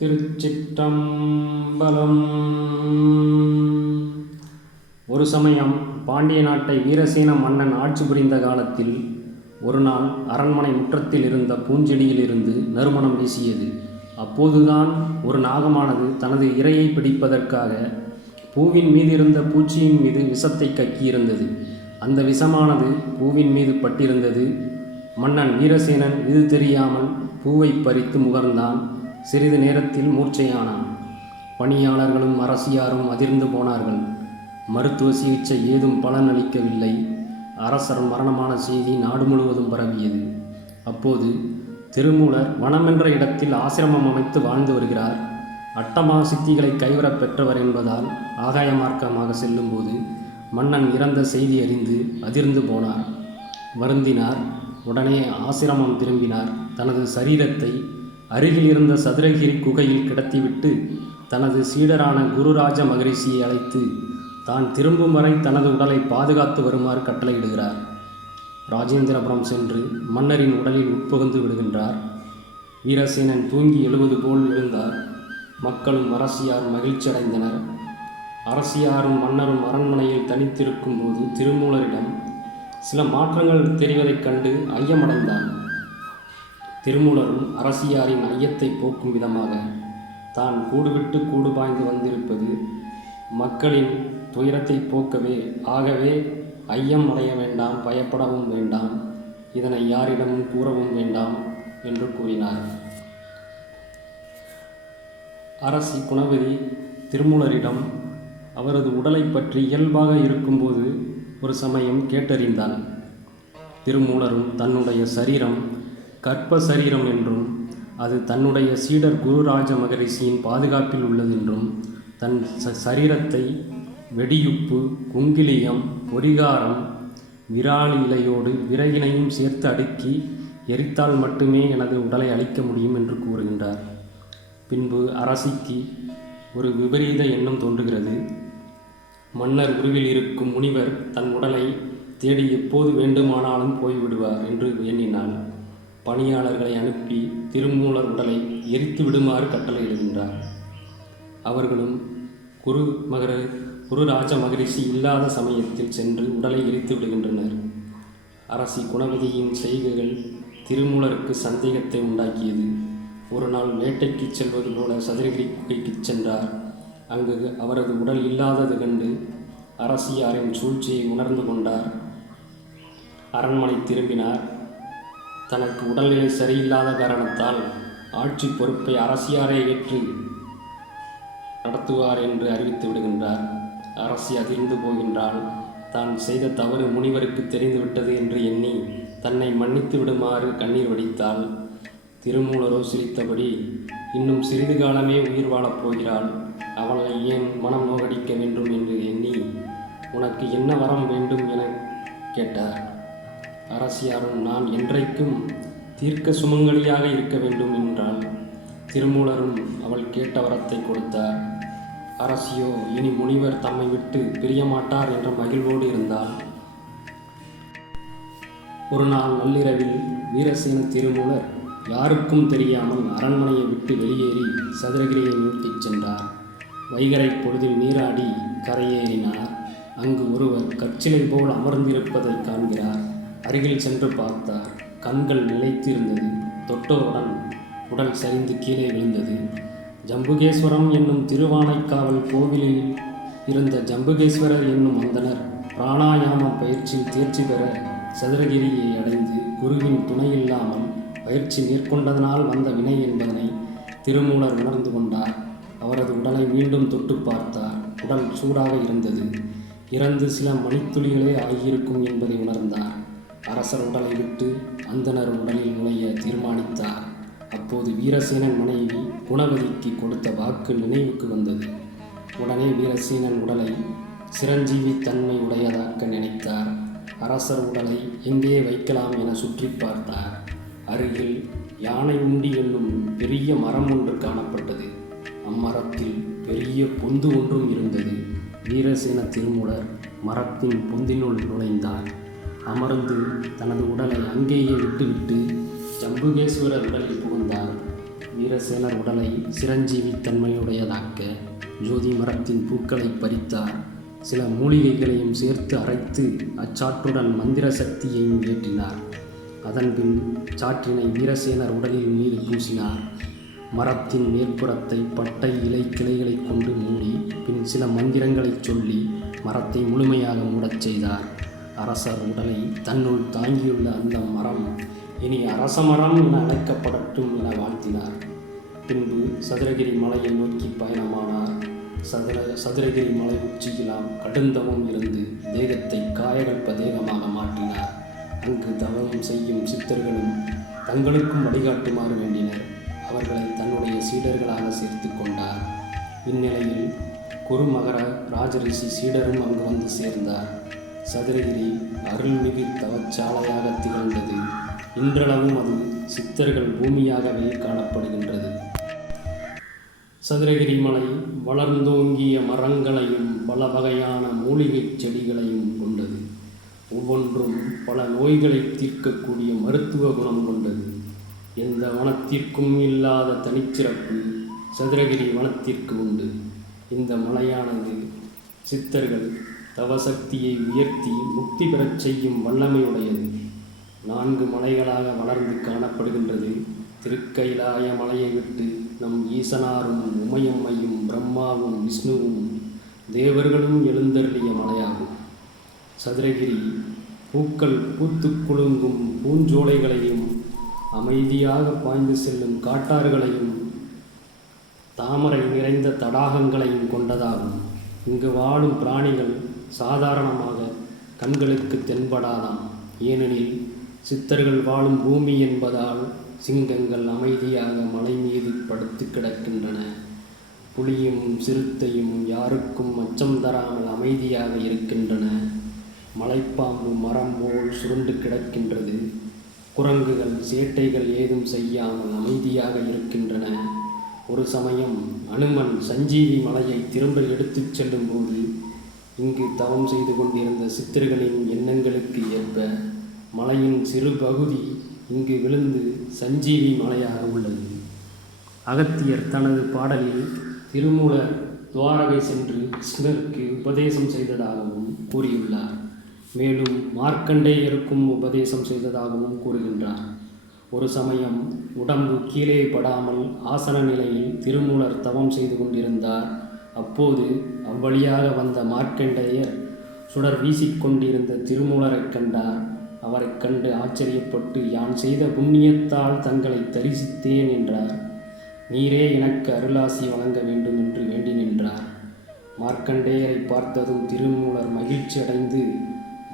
திருச்சிற்றம்பலம். ஒரு சமயம் பாண்டிய நாட்டை வீரசேன மன்னன் ஆட்சி புரிந்த காலத்தில் ஒரு நாள் அரண்மனை முற்றத்தில் இருந்த பூஞ்செடியில் இருந்து நறுமணம் வீசியது. அப்போதுதான் ஒரு நாகமானது தனது இரையை பிடிப்பதற்காக பூவின் மீது இருந்த பூச்சியின் மீது விஷத்தை கக்கியிருந்தது. அந்த விஷமானது பூவின் மீது பட்டிருந்தது. மன்னன் வீரசேனன் இது தெரியாமல் பூவை பறித்து முகர்ந்தான். சிறிது நேரத்தில் மூர்ச்சையானான். பணியாளர்களும் அரசியாரும் அதிர்ந்து போனார்கள். மருத்துவ சிகிச்சை ஏதும் பலன் அளிக்கவில்லை. அரசர் மரணமான செய்தி நாடு முழுவதும் பரவியது. அப்போது திருமூலர் வனமென்ற இடத்தில் ஆசிரமம் அமைத்து வாழ்ந்து வருகிறார். அட்டமா சித்திகளை கைவரப் பெற்றவர் என்பதால் ஆகாய மார்க்கமாக செல்லும்போது மன்னன் இறந்த செய்தி அறிந்து அதிர்ந்து போனார். வருந்தினார். உடனே ஆசிரமம் திரும்பினார். தனது சரீரத்தை அருகில் இருந்த சதுரகிரி குகையில் கிடத்திவிட்டு தனது சீடரான குருராஜ மகரிஷியை அழைத்து தான் திரும்பும் வரை தனது உடலை பாதுகாத்து வருமாறு கட்டளையிடுகிறார். ராஜேந்திரபுரம் சென்று மன்னரின் உடலில் உட்புகுந்து விடுகின்றார். வீரசேனன் தூங்கி எழுவது போல் எழுந்தார். மக்களும் அரசியார் மகிழ்ச்சி அடைந்தனர். அரசியாரும் மன்னரும் அரண்மனையில் தனித்திருக்கும் போது திருமூலரிடம் சில மாற்றங்கள் தெரிவதைக் கண்டு ஐயமடைந்தார். திருமூலரும் அரசியாரின் ஐயத்தை போக்கும் விதமாக தான் கூடுவிட்டு கூடு பாய்ந்து வந்திருப்பது மக்களின் துயரத்தை போக்கவே, ஆகவே ஐயம் அடைய வேண்டாம், பயப்படவும் வேண்டாம், இதனை யாரிடமும் கூறவும் வேண்டாம் என்று கூறினார். அரசி குணவதி திருமூலரிடம் அவரது உடலை பற்றி இயல்பாக இருக்கும்போது ஒரு சமயம் கேட்டறிந்தாள். திருமூலரும் தன்னுடைய சரீரம் கற்ப சரீரம் என்றும் அது தன்னுடைய சீடர் குருராஜ மகரிஷியின் பாதுகாப்பில் உள்ளதென்றும் தன் சரீரத்தை வெடியுப்பு, குங்கிலியம், பொரிகாரம், விராலி இலையோடு விறகினையும் சேர்த்து அடுக்கி எரித்தால் மட்டுமே எனது உடலை அழிக்க முடியும் என்று கூறுகின்றார். பின்பு அரசிக்கு ஒரு விபரீத எண்ணம் தோன்றுகிறது. மன்னர் உருவில் இருக்கும் முனிவர் தன் உடலை தேடி எப்போது வேண்டுமானாலும் போய்விடுவார் என்று எண்ணினாள். பணியாளர்களை அனுப்பி திருமூலர் உடலை எரித்து விடுமாறு கட்டளையிடுகின்றார். அவர்களும் குருராஜ மகரிஷி இல்லாத சமயத்தில் சென்று உடலை எரித்து விடுகின்றனர். அரசி குணவதியின் செய்கைகள் திருமூலருக்கு சந்தேகத்தை உண்டாக்கியது. ஒரு நாள் வேட்டைக்கு செல்வது போல சதுரகிரி குகைக்கு சென்றார். அங்கு அவரது உடல் இல்லாதது கண்டு அரசியாரின் சூழ்ச்சியை உணர்ந்து கொண்டார். அரண்மனை திரும்பினார். தனக்கு உடல்நிலை சரியில்லாத காரணத்தால் ஆட்சி பொறுப்பை அரசியாரே ஏற்று நடத்துவார் என்று அறிவித்து விடுகின்றார். அரசி அதிர்ந்து போகின்றாள். தான் செய்த தவறு முனிவருக்கு தெரிந்துவிட்டது என்று எண்ணி தன்னை மன்னித்து விடுமாறு கண்ணீர் வடித்தாள். திருமூலரோ சிரித்தபடி, இன்னும் சிறிது காலமே உயிர் வாழப் போகிறாள், அவளை ஏன் மனம் நோகடிக்க வேண்டும் என்று எண்ணி உனக்கு என்ன வரம் வேண்டும் என கேட்டார். அரசியாரும் நான் என்றைக்கும் தீர்க்க சுமங்கலியாக இருக்க வேண்டும் என்றாள். திருமூலரும் அவள் கேட்ட வரத்தை கொடுத்தார். அரசியோ இனி முனிவர் தம்மை விட்டு பிரியமாட்டார் என்ற மகிழ்வோடு இருந்தாள். ஒரு நாள் நள்ளிரவில் வீரசேன திருமூலர் யாருக்கும் தெரியாமல் அரண்மனையை விட்டு வெளியேறி சதுரகிரியை நோக்கிச் சென்றார். வைகரை பொழுதில் நீராடி கரையேறினார். அங்கு ஒருவர் கற்சிலை போல் அமர்ந்திருப்பதை காண்கிறார். அருகில் சென்று பார்த்தார். கண்கள் நிலைத்திருந்தது. தொட்டவுடன் உடல் சரிந்து கீழே விழுந்தது. ஜம்புகேஸ்வரம் என்னும் திருவானைக்காவல் கோவிலில் இருந்த ஜம்புகேஸ்வரர் என்னும் அந்தனர் பிராணாயாமம் பயிற்சியில் தேர்ச்சி பெற சதுரகிரியை அடைந்து குருவின் துணையில்லாமல் பயிற்சி மேற்கொண்டதனால் வந்த வினை என்பதனை திருமூலர் உணர்ந்து கொண்டார். அவரது உடலை மீண்டும் தொட்டு பார்த்தார். உடல் சூடாக இருந்தது. இறந்து சில மணித்துளிகளே ஆகியிருக்கும் என்பதை உணர்ந்தார். அரசர் உடலை விட்டு அந்தனர் உடலில் நுழைய தீர்மானித்தார். அப்போது வீரசேனன் மனைவி குணவதிக்கு கொடுத்த வாக்கு நினைவுக்கு வந்தது. உடனே வீரசேனன் உடலை சிரஞ்சீவி தன்மை உடையதாக்க நினைத்தார். அரசர் உடலை எங்கே வைக்கலாம் என சுற்றி பார்த்தார். அருகில் யானை உண்டி என்னும் பெரிய மரம் ஒன்று காணப்பட்டது. அம்மரத்தில் பெரிய பொந்து ஒன்றும் இருந்தது. வீரசேன திருமூலர் மரத்தின் பொந்தினுள் நுழைந்தார். அமர்ந்து தனது உடலை அங்கேயே விட்டுவிட்டு ஜம்புகேஸ்வரர் உடலில் புகுந்தார். வீரசேனர் உடலை சிரஞ்சீவி தன்மையுடையதாக்க ஜோதி மரத்தின் பூக்களை பறித்தார். சில மூலிகைகளையும் சேர்த்து அரைத்து அச்சாற்றுடன் மந்திர சக்தியையும் ஏற்றினார். அதன்பின் சாற்றினை வீரசேனர் உடலில் மீது பூசினார். மரத்தின் மேற்புறத்தை பட்டை இலை கிளைகளை கொண்டு மூடி பின் சில மந்திரங்களை சொல்லி மரத்தை முழுமையாக மூடச் செய்தார். அரசர் உடலை தன்னுள் தாங்கியுள்ள அந்த மரம் இனி அரசமரம் என அழைக்கப்படட்டும் என வாழ்த்தினார். பின்பு சதுரகிரி மலையை நோக்கி பயணமானார். சதுரகிரி மலை உச்சியிலாம் கடுந்தவம் இருந்து தேகத்தை காயகல்ப தேகமாக மாற்றினார். அங்கு தவம் செய்யும் சித்தர்களும் தங்களுக்கும் வழிகாட்டுமாறு வேண்டினர். அவர்களை தன்னுடைய சீடர்களாக சேர்த்து கொண்டார். இந்நிலையில் குருமகர ராஜரிஷி சீடரும் அங்கு வந்து சேர்ந்தார். சதுரகிரி அருள்மிகு தவச்சாலையாக திகழ்ந்தது. இன்றளவும் அது சித்தர்கள் பூமியாகவே காணப்படுகின்றது. சதுரகிரி மலை வளர்ந்தோங்கிய மரங்களையும் பல வகையான மூலிகைச் செடிகளையும் கொண்டது. ஒவ்வொன்றும் பல நோய்களை தீர்க்கக்கூடிய மருத்துவ குணம் கொண்டது. எந்த வனத்திற்கும் இல்லாத தனிச்சிறப்பு சதுரகிரி வனத்திற்கு உண்டு. இந்த மலையானது சித்தர்கள் தவசக்தியை உயர்த்தி முக்தி பெறச் செய்யும் வல்லமையுடையது. 4 மலைகளாக வளர்ந்து காணப்படுகின்றது. திருக்கைலாய மலையை விட்டு நம் ஈசனாரும் உமையம்மையும் பிரம்மாவும் விஷ்ணுவும் தேவர்களும் எழுந்தருளிய மலையாகும். சதுரகிரி பூக்கள் பூத்து குலுங்கும் பூஞ்சோலைகளையும் அமைதியாக பாய்ந்து செல்லும் காட்டாறுகளையும் தாமரை நிறைந்த தடாகங்களையும் கொண்டதாகும். இங்கு வாழும் பிராணிகள் சாதாரணமாக கண்களுக்கு தென்படாதாம். ஏனெனில் சித்தர்கள் வாழும் பூமி என்பதால் சிங்கங்கள் அமைதியாக மலை மீது படுத்து கிடக்கின்றன. புலியும் சிறுத்தையும் யாருக்கும் அச்சம் தராமல் அமைதியாக இருக்கின்றன. மலைப்பாம்பு மரம் போல் சுருண்டு கிடக்கின்றது. குரங்குகள் சேட்டைகள் ஏதும் செய்யாமல் அமைதியாக இருக்கின்றன. ஒரு சமயம் அனுமன் சஞ்சீவி மலையை திரும்ப எடுத்துச் செல்லும்போது இங்கு தவம் செய்து கொண்டிருந்த சித்தர்களின் எண்ணங்களுக்கு ஏற்ப மலையின் சிறு பகுதி இங்கு விழுந்து சஞ்சீவி மலையாக உள்ளது. அகத்தியர் தனது பாடலில் திருமூலர் துவாரகை சென்று கிருஷ்ணருக்கு உபதேசம் செய்ததாகவும் கூறியுள்ளார். மேலும் மார்க்கண்டேயருக்கும் உபதேசம் செய்ததாகவும் கூறுகின்றார். ஒரு சமயம் உடம்பு கீழே படாமல் ஆசன நிலையில் திருமூலர் தவம் செய்து கொண்டிருந்தார். அப்போது அவ்வழியாக வந்த மார்க்கண்டேயர் சுடர் வீசிக்கொண்டிருந்த திருமூலரைக் கண்டார். அவரைக் கண்டு ஆச்சரியப்பட்டு யான் செய்த புண்ணியத்தால் தங்களை தரிசித்தேன் என்றார். நீரே எனக்கு அருளாசி வழங்க வேண்டும் என்று வேண்டி நின்றார். மார்க்கண்டேயரை பார்த்ததும் திருமூலர் மகிழ்ச்சி அடைந்து,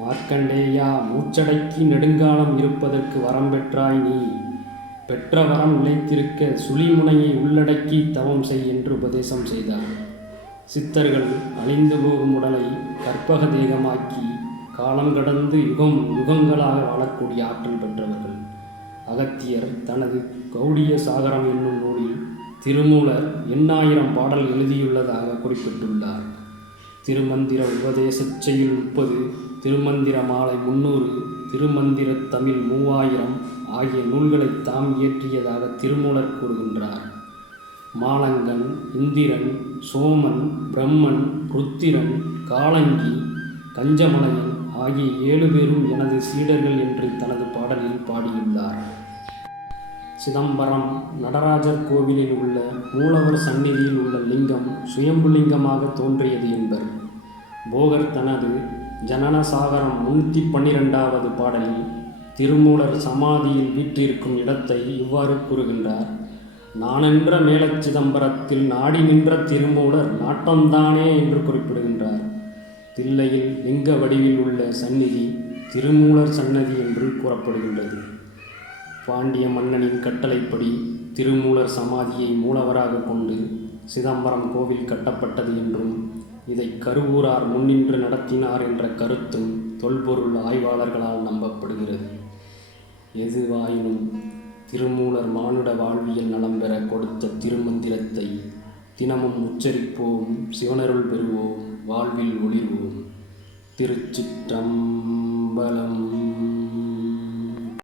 மார்க்கண்டேயா, மூச்சடக்கி நெடுங்காலம் இருப்பதற்கு வரம் பெற்றாய். நீ பெற்ற வரம் நிலைத்திருக்க சுழிமுனையை உள்ளடக்கி தவம் செய் என்று உபதேசம் செய்தார். சித்தர்கள் அழிந்து போகும் உடலை கற்பக தேகமாக்கி காலம் கடந்து யுகங்களாக வாழக்கூடிய ஆற்றல் பெற்றவர்கள். அகத்தியர் தனது கௌடிய சாகரம் என்னும் நூலில் திருமூலர் 8000 பாடல் எழுதியுள்ளதாக குறிப்பிட்டுள்ளார். திருமந்திர உபதேசச் செயல் 30, திருமந்திர மாலை 300, திருமந்திர தமிழ் 3000 ஆகிய நூல்களை தாம் இயற்றியதாக திருமூலர் கூறுகின்றார். மாலங்கன், இந்திரன், சோமன், பிரம்மன், ருத்திரன், காலங்கி, கஞ்சமலையன் ஆகிய 7 பேரும் எனது சீடர்கள் என்று தனது பாடலில் பாடியுள்ளார். சிதம்பரம் நடராஜர் கோவிலில் உள்ள மூலவர் சந்நிதியில் உள்ள லிங்கம் சுயம்புலிங்கமாக தோன்றியது என்பர். போகர் தனது ஜனனசாகரம் 312வது பாடலில் திருமூலர் சமாதியில் வீற்றிருக்கும் இடத்தை இவ்வாறு கூறுகின்றார். நானென்ற மேலச் சிதம்பரத்தில் நாடி நின்ற திருமூலர் நாட்டம்தானே என்று குறிப்பிடுகின்றார். தில்லையில் லிங்க வடிவில் உள்ள சந்நிதி திருமூலர் சன்னதி என்று கூறப்படுகின்றது. பாண்டிய மன்னனின் கட்டளைப்படி திருமூலர் சமாதியை மூலவராக கொண்டு சிதம்பரம் கோவில் கட்டப்பட்டது என்றும் இதை கருவூரார் முன்னின்று நடத்தினார் என்ற கருத்தும் தொல்பொருள் ஆய்வாளர்களால் நம்பப்படுகிறது. எதுவாயினும் திருமூலர் மானுட வாழ்வியல் நலம் பெற கொடுத்த திருமந்திரத்தை தினமும் உச்சரிப்போம், சிவனருள் பெறுவோம், வாழ்வில் ஒளிர்வோம். திருச்சிற்றம்பலம்.